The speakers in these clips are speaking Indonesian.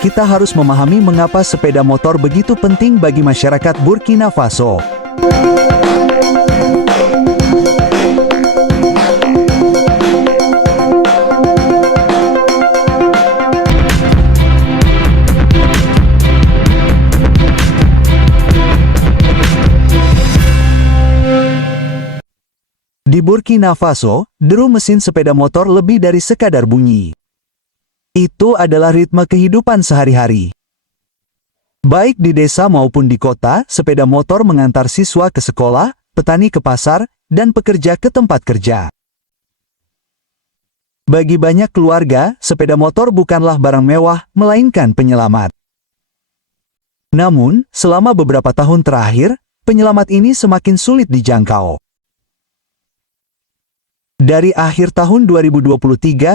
kita harus memahami mengapa sepeda motor begitu penting bagi masyarakat Burkina Faso. Di Burkina Faso, deru mesin sepeda motor lebih dari sekadar bunyi. Itu adalah ritme kehidupan sehari-hari. Baik di desa maupun di kota, sepeda motor mengantar siswa ke sekolah, petani ke pasar, dan pekerja ke tempat kerja. Bagi banyak keluarga, sepeda motor bukanlah barang mewah, melainkan penyelamat. Namun, selama beberapa tahun terakhir, penyelamat ini semakin sulit dijangkau. Dari akhir tahun 2023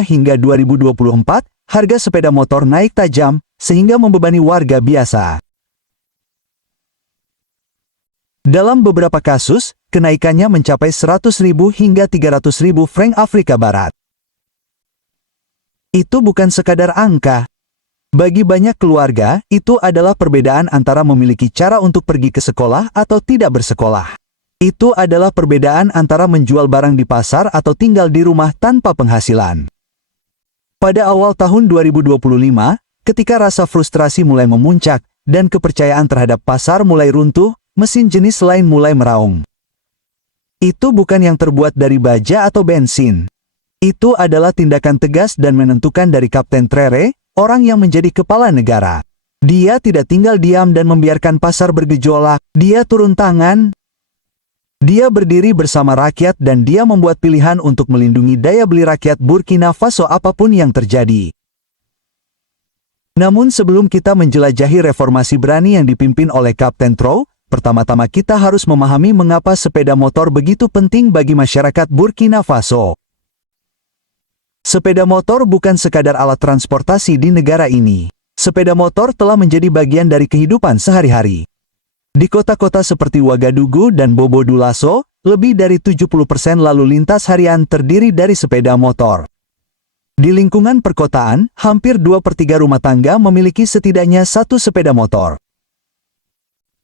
hingga 2024, harga sepeda motor naik tajam, sehingga membebani warga biasa. Dalam beberapa kasus, kenaikannya mencapai 100.000 hingga 300.000 franc Afrika Barat. Itu bukan sekadar angka. Bagi banyak keluarga, itu adalah perbedaan antara memiliki cara untuk pergi ke sekolah atau tidak bersekolah. Itu adalah perbedaan antara menjual barang di pasar atau tinggal di rumah tanpa penghasilan. Pada awal tahun 2025, ketika rasa frustrasi mulai memuncak dan kepercayaan terhadap pasar mulai runtuh, mesin jenis lain mulai meraung. Itu bukan yang terbuat dari baja atau bensin. Itu adalah tindakan tegas dan menentukan dari Kapten Trere, orang yang menjadi kepala negara. Dia tidak tinggal diam dan membiarkan pasar bergejolak, dia turun tangan. Dia berdiri bersama rakyat dan dia membuat pilihan untuk melindungi daya beli rakyat Burkina Faso apapun yang terjadi. Namun sebelum kita menjelajahi reformasi berani yang dipimpin oleh Kapten Trou, pertama-tama kita harus memahami mengapa sepeda motor begitu penting bagi masyarakat Burkina Faso. Sepeda motor bukan sekadar alat transportasi di negara ini. Sepeda motor telah menjadi bagian dari kehidupan sehari-hari. Di kota-kota seperti Ouagadougou dan Bobo Dioulasso, lebih dari 70% lalu lintas harian terdiri dari sepeda motor. Di lingkungan perkotaan, hampir 2/3 rumah tangga memiliki setidaknya satu sepeda motor.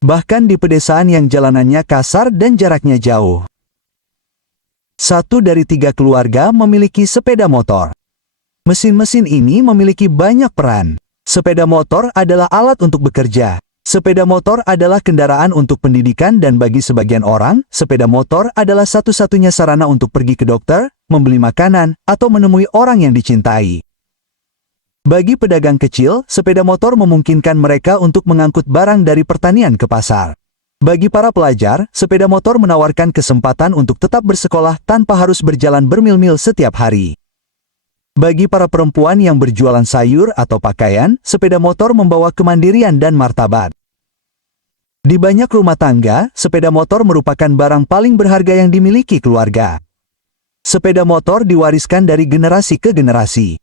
Bahkan di pedesaan yang jalanannya kasar dan jaraknya jauh. 1 dari 3 keluarga memiliki sepeda motor. Mesin-mesin ini memiliki banyak peran. Sepeda motor adalah alat untuk bekerja. Sepeda motor adalah kendaraan untuk pendidikan dan bagi sebagian orang, sepeda motor adalah satu-satunya sarana untuk pergi ke dokter, membeli makanan, atau menemui orang yang dicintai. Bagi pedagang kecil, sepeda motor memungkinkan mereka untuk mengangkut barang dari pertanian ke pasar. Bagi para pelajar, sepeda motor menawarkan kesempatan untuk tetap bersekolah tanpa harus berjalan bermil-mil setiap hari. Bagi para perempuan yang berjualan sayur atau pakaian, sepeda motor membawa kemandirian dan martabat. Di banyak rumah tangga, sepeda motor merupakan barang paling berharga yang dimiliki keluarga. Sepeda motor diwariskan dari generasi ke generasi.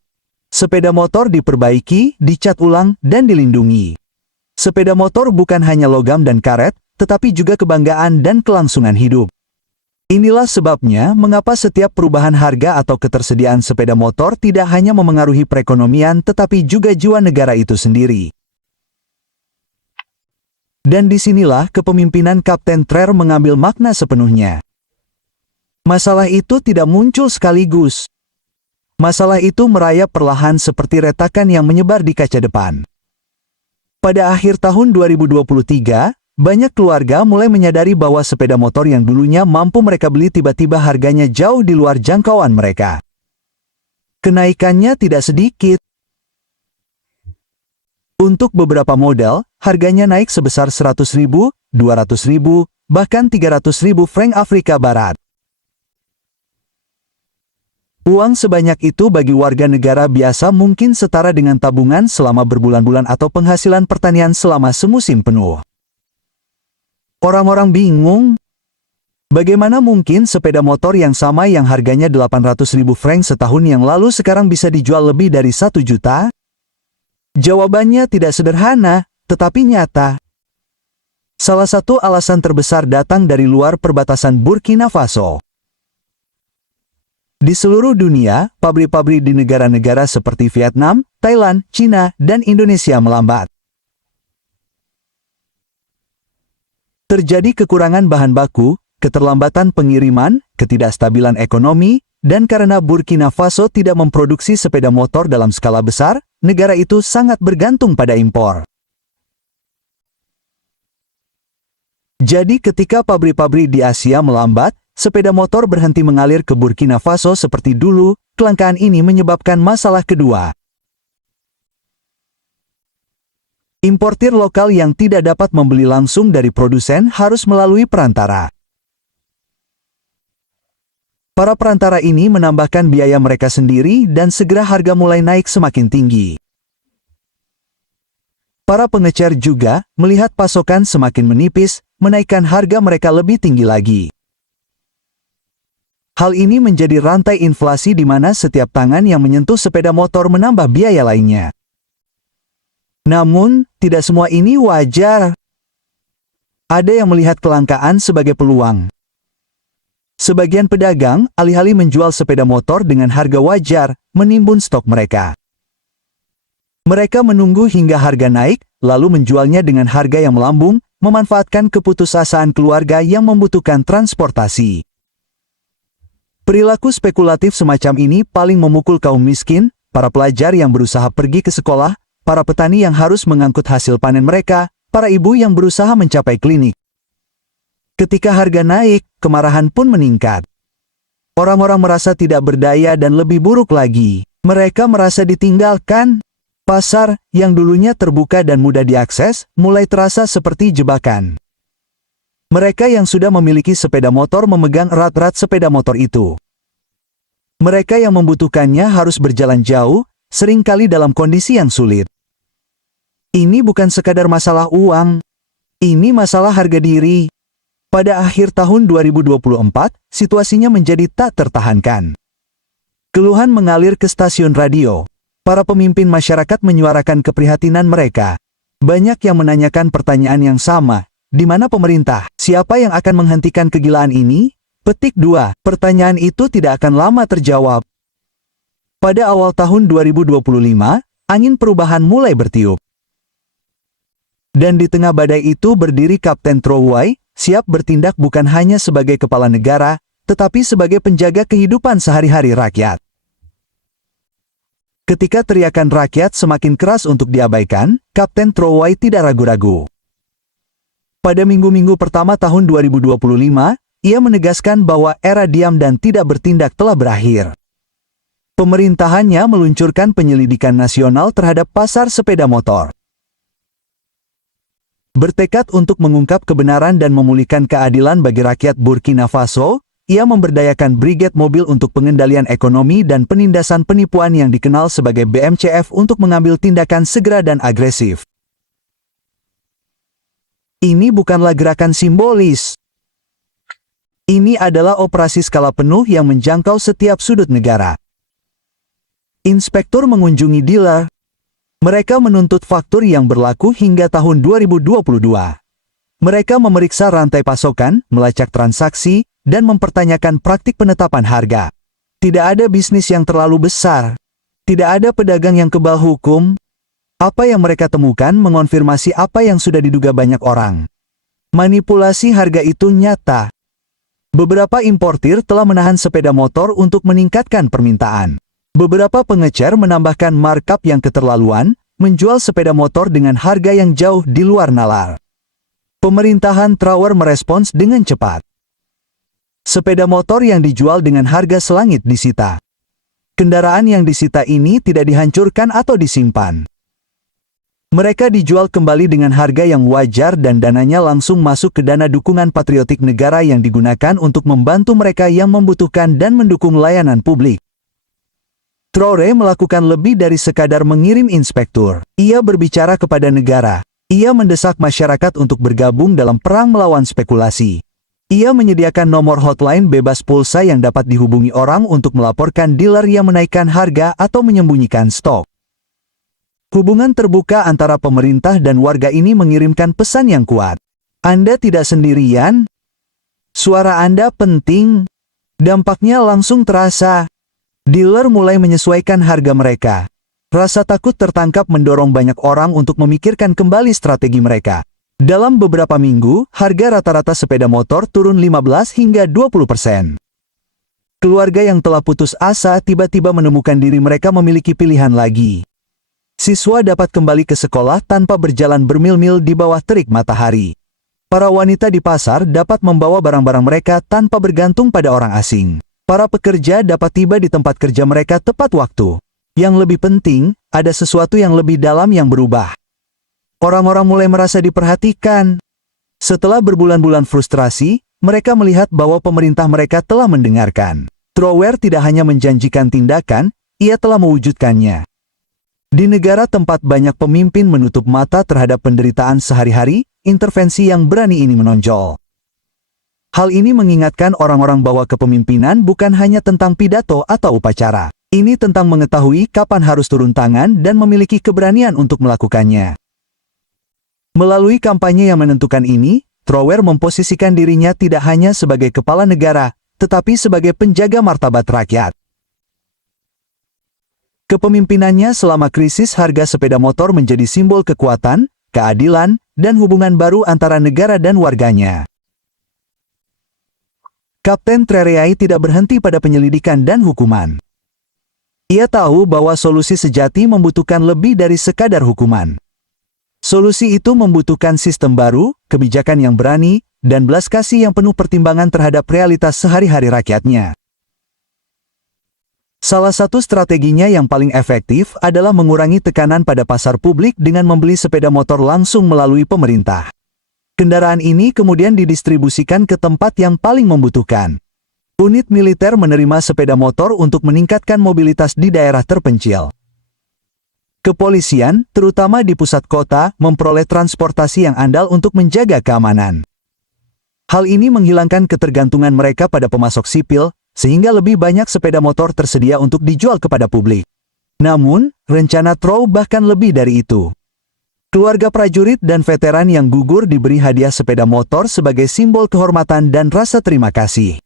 Sepeda motor diperbaiki, dicat ulang, dan dilindungi. Sepeda motor bukan hanya logam dan karet, tetapi juga kebanggaan dan kelangsungan hidup. Inilah sebabnya mengapa setiap perubahan harga atau ketersediaan sepeda motor tidak hanya memengaruhi perekonomian tetapi juga jiwa negara itu sendiri. Dan disinilah kepemimpinan Kapten Trere mengambil makna sepenuhnya. Masalah itu tidak muncul sekaligus. Masalah itu merayap perlahan seperti retakan yang menyebar di kaca depan. Pada akhir tahun 2023, banyak keluarga mulai menyadari bahwa sepeda motor yang dulunya mampu mereka beli tiba-tiba harganya jauh di luar jangkauan mereka. Kenaikannya tidak sedikit. Untuk beberapa model, harganya naik sebesar 100.000, 200.000, bahkan 300.000 franc Afrika Barat. Uang sebanyak itu bagi warga negara biasa mungkin setara dengan tabungan selama berbulan-bulan atau penghasilan pertanian selama semusim penuh. Orang-orang bingung. Bagaimana mungkin sepeda motor yang sama yang harganya 800.000 franc setahun yang lalu sekarang bisa dijual lebih dari 1 juta? Jawabannya tidak sederhana, tetapi nyata. Salah satu alasan terbesar datang dari luar perbatasan Burkina Faso. Di seluruh dunia, pabrik-pabrik di negara-negara seperti Vietnam, Thailand, China, dan Indonesia melambat. Terjadi kekurangan bahan baku, keterlambatan pengiriman, ketidakstabilan ekonomi, dan karena Burkina Faso tidak memproduksi sepeda motor dalam skala besar, negara itu sangat bergantung pada impor. Jadi ketika pabrik-pabrik di Asia melambat, sepeda motor berhenti mengalir ke Burkina Faso seperti dulu, kelangkaan ini menyebabkan masalah kedua. Importir lokal yang tidak dapat membeli langsung dari produsen harus melalui perantara. Para perantara ini menambahkan biaya mereka sendiri dan segera harga mulai naik semakin tinggi. Para pengecer juga, melihat pasokan semakin menipis, menaikkan harga mereka lebih tinggi lagi. Hal ini menjadi rantai inflasi di mana setiap tangan yang menyentuh sepeda motor menambah biaya lainnya. Namun, tidak semua ini wajar. Ada yang melihat kelangkaan sebagai peluang. Sebagian pedagang alih-alih menjual sepeda motor dengan harga wajar, menimbun stok mereka. Mereka menunggu hingga harga naik, lalu menjualnya dengan harga yang melambung, memanfaatkan keputusasaan keluarga yang membutuhkan transportasi. Perilaku spekulatif semacam ini paling memukul kaum miskin, para pelajar yang berusaha pergi ke sekolah, para petani yang harus mengangkut hasil panen mereka, para ibu yang berusaha mencapai klinik. Ketika harga naik, kemarahan pun meningkat. Orang-orang merasa tidak berdaya dan lebih buruk lagi. Mereka merasa ditinggalkan. Pasar, yang dulunya terbuka dan mudah diakses, mulai terasa seperti jebakan. Mereka yang sudah memiliki sepeda motor memegang erat-erat sepeda motor itu. Mereka yang membutuhkannya harus berjalan jauh, seringkali dalam kondisi yang sulit. Ini bukan sekadar masalah uang. Ini masalah harga diri. Pada akhir tahun 2024, situasinya menjadi tak tertahankan. Keluhan mengalir ke stasiun radio. Para pemimpin masyarakat menyuarakan keprihatinan mereka. Banyak yang menanyakan pertanyaan yang sama. Di mana pemerintah? Siapa yang akan menghentikan kegilaan ini? Petik 2. Pertanyaan itu tidak akan lama terjawab. Pada awal tahun 2025, angin perubahan mulai bertiup. Dan di tengah badai itu berdiri Kapten Troway, siap bertindak bukan hanya sebagai kepala negara, tetapi sebagai penjaga kehidupan sehari-hari rakyat. Ketika teriakan rakyat semakin keras untuk diabaikan, Kapten Troway tidak ragu-ragu. Pada minggu-minggu pertama tahun 2025, ia menegaskan bahwa era diam dan tidak bertindak telah berakhir. Pemerintahannya meluncurkan penyelidikan nasional terhadap pasar sepeda motor. Bertekad untuk mengungkap kebenaran dan memulihkan keadilan bagi rakyat Burkina Faso, ia memberdayakan Brigade Mobil untuk pengendalian ekonomi dan penindasan penipuan yang dikenal sebagai BMCF untuk mengambil tindakan segera dan agresif. Ini bukanlah gerakan simbolis. Ini adalah operasi skala penuh yang menjangkau setiap sudut negara. Inspektur mengunjungi dealer. Mereka menuntut faktur yang berlaku hingga tahun 2022. Mereka memeriksa rantai pasokan, melacak transaksi, dan mempertanyakan praktik penetapan harga. Tidak ada bisnis yang terlalu besar. Tidak ada pedagang yang kebal hukum. Apa yang mereka temukan mengonfirmasi apa yang sudah diduga banyak orang. Manipulasi harga itu nyata. Beberapa importir telah menahan sepeda motor untuk meningkatkan permintaan. Beberapa pengecer menambahkan markup yang keterlaluan, menjual sepeda motor dengan harga yang jauh di luar nalar. Pemerintahan Traore merespons dengan cepat. Sepeda motor yang dijual dengan harga selangit disita. Kendaraan yang disita ini tidak dihancurkan atau disimpan. Mereka dijual kembali dengan harga yang wajar dan dananya langsung masuk ke dana dukungan patriotik negara yang digunakan untuk membantu mereka yang membutuhkan dan mendukung layanan publik. Traore melakukan lebih dari sekadar mengirim inspektur. Ia berbicara kepada negara. Ia mendesak masyarakat untuk bergabung dalam perang melawan spekulasi. Ia menyediakan nomor hotline bebas pulsa yang dapat dihubungi orang untuk melaporkan dealer yang menaikkan harga atau menyembunyikan stok. Hubungan terbuka antara pemerintah dan warga ini mengirimkan pesan yang kuat. Anda tidak sendirian. Suara Anda penting. Dampaknya langsung terasa. Dealer mulai menyesuaikan harga mereka. Rasa takut tertangkap mendorong banyak orang untuk memikirkan kembali strategi mereka. Dalam beberapa minggu, harga rata-rata sepeda motor turun 15 hingga 20%. Keluarga yang telah putus asa tiba-tiba menemukan diri mereka memiliki pilihan lagi. Siswa dapat kembali ke sekolah tanpa berjalan bermil-mil di bawah terik matahari. Para wanita di pasar dapat membawa barang-barang mereka tanpa bergantung pada orang asing. Para pekerja dapat tiba di tempat kerja mereka tepat waktu. Yang lebih penting, ada sesuatu yang lebih dalam yang berubah. Orang-orang mulai merasa diperhatikan. Setelah berbulan-bulan frustrasi, mereka melihat bahwa pemerintah mereka telah mendengarkan. Trower tidak hanya menjanjikan tindakan, ia telah mewujudkannya. Di negara tempat banyak pemimpin menutup mata terhadap penderitaan sehari-hari, intervensi yang berani ini menonjol. Hal ini mengingatkan orang-orang bahwa kepemimpinan bukan hanya tentang pidato atau upacara. Ini tentang mengetahui kapan harus turun tangan dan memiliki keberanian untuk melakukannya. Melalui kampanye yang menentukan ini, Trower memposisikan dirinya tidak hanya sebagai kepala negara, tetapi sebagai penjaga martabat rakyat. Kepemimpinannya selama krisis harga sepeda motor menjadi simbol kekuatan, keadilan, dan hubungan baru antara negara dan warganya. Kapten Trereai tidak berhenti pada penyelidikan dan hukuman. Ia tahu bahwa solusi sejati membutuhkan lebih dari sekadar hukuman. Solusi itu membutuhkan sistem baru, kebijakan yang berani, dan belas kasih yang penuh pertimbangan terhadap realitas sehari-hari rakyatnya. Salah satu strateginya yang paling efektif adalah mengurangi tekanan pada pasar publik dengan membeli sepeda motor langsung melalui pemerintah. Kendaraan ini kemudian didistribusikan ke tempat yang paling membutuhkan. Unit militer menerima sepeda motor untuk meningkatkan mobilitas di daerah terpencil. Kepolisian, terutama di pusat kota, memperoleh transportasi yang andal untuk menjaga keamanan. Hal ini menghilangkan ketergantungan mereka pada pemasok sipil, sehingga lebih banyak sepeda motor tersedia untuk dijual kepada publik. Namun, rencana Trow bahkan lebih dari itu. Keluarga prajurit dan veteran yang gugur diberi hadiah sepeda motor sebagai simbol kehormatan dan rasa terima kasih.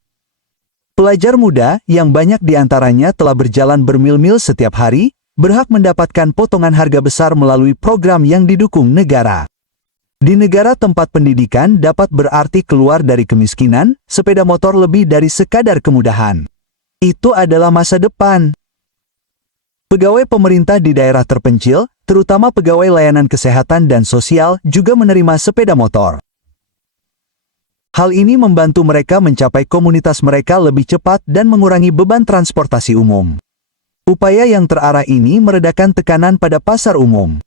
Pelajar muda, yang banyak di antaranya telah berjalan bermil-mil setiap hari, berhak mendapatkan potongan harga besar melalui program yang didukung negara. Di negara tempat pendidikan dapat berarti keluar dari kemiskinan, sepeda motor lebih dari sekadar kemudahan. Itu adalah masa depan. Pegawai pemerintah di daerah terpencil, terutama pegawai layanan kesehatan dan sosial, juga menerima sepeda motor. Hal ini membantu mereka mencapai komunitas mereka lebih cepat dan mengurangi beban transportasi umum. Upaya yang terarah ini meredakan tekanan pada pasar umum.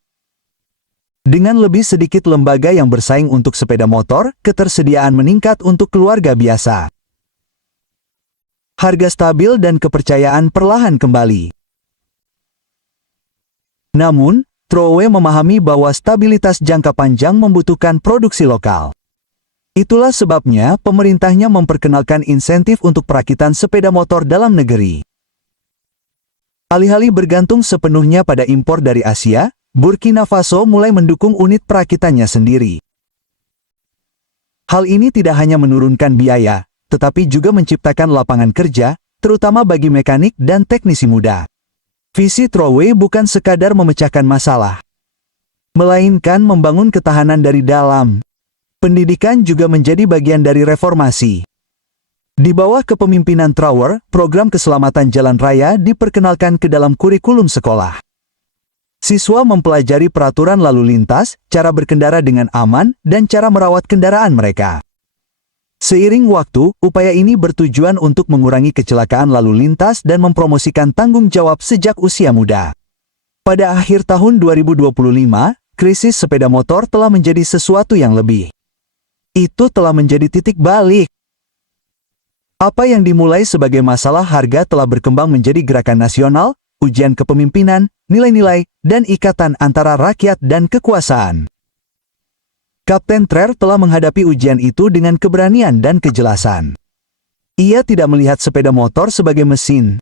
Dengan lebih sedikit lembaga yang bersaing untuk sepeda motor, ketersediaan meningkat untuk keluarga biasa. Harga stabil dan kepercayaan perlahan kembali. Namun, Trowe memahami bahwa stabilitas jangka panjang membutuhkan produksi lokal. Itulah sebabnya pemerintahnya memperkenalkan insentif untuk perakitan sepeda motor dalam negeri. Alih-alih bergantung sepenuhnya pada impor dari Asia, Burkina Faso mulai mendukung unit perakitannya sendiri. Hal ini tidak hanya menurunkan biaya, tetapi juga menciptakan lapangan kerja, terutama bagi mekanik dan teknisi muda. Visi Trowe bukan sekadar memecahkan masalah, melainkan membangun ketahanan dari dalam. Pendidikan juga menjadi bagian dari reformasi. Di bawah kepemimpinan Trower, program keselamatan jalan raya diperkenalkan ke dalam kurikulum sekolah. Siswa mempelajari peraturan lalu lintas, cara berkendara dengan aman, dan cara merawat kendaraan mereka. Seiring waktu, upaya ini bertujuan untuk mengurangi kecelakaan lalu lintas dan mempromosikan tanggung jawab sejak usia muda. Pada akhir tahun 2025, krisis sepeda motor telah menjadi sesuatu yang lebih. Itu telah menjadi titik balik. Apa yang dimulai sebagai masalah harga telah berkembang menjadi gerakan nasional, ujian kepemimpinan, nilai-nilai, dan ikatan antara rakyat dan kekuasaan. Kapten Trer telah menghadapi ujian itu dengan keberanian dan kejelasan. Ia tidak melihat sepeda motor sebagai mesin.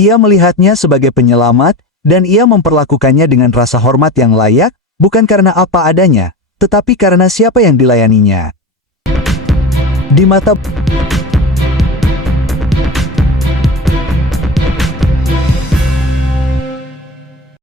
Ia melihatnya sebagai penyelamat, dan ia memperlakukannya dengan rasa hormat yang layak, bukan karena apa adanya, tetapi karena siapa yang dilayaninya. Di mata